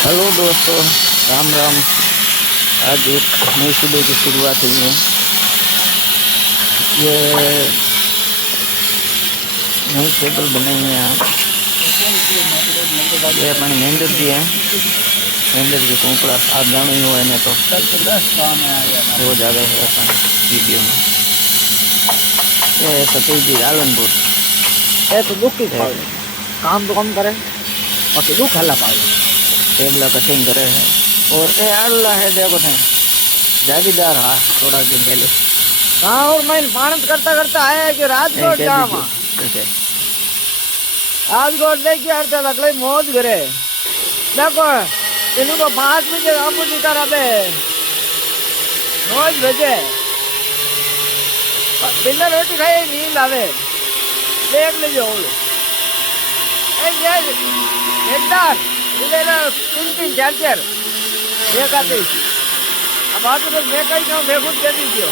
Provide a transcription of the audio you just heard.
Hello दोस्तों, राम राम। आज एक नई सुबह की शुरुआत हुई है। ये नई टेबल बनाई है यहाँ। ये अपने महेंद्र जी हैं। महेंद्र जी को ऊपर आप जानो ही हो ने तो वो जगह है अपन वीडियो में। ये है सतीश जी आलमपुर। ये तो दुख ही पावे काम तो कम करे बाकी दुख हल्ला पावे टेबला कटिंग करे है और ये अल्लाह है देखो थे जागीदार। हाँ, थोड़ा दिन पहले हाँ। और मैं पानत करता करता आया कि राजकोट कह जावा दीजिए। ठीक है। राजकोट देखिए अर्थ लगले मौज करे देखो इन्हों को 5 बजे आमू जी कर अबे मौज भेजे बिना रोटी खाए नींद आवे देख लीजिए एकदार तीन चार एक आती अब आज तो मैं कहीं मैं खुद दे दीजिए।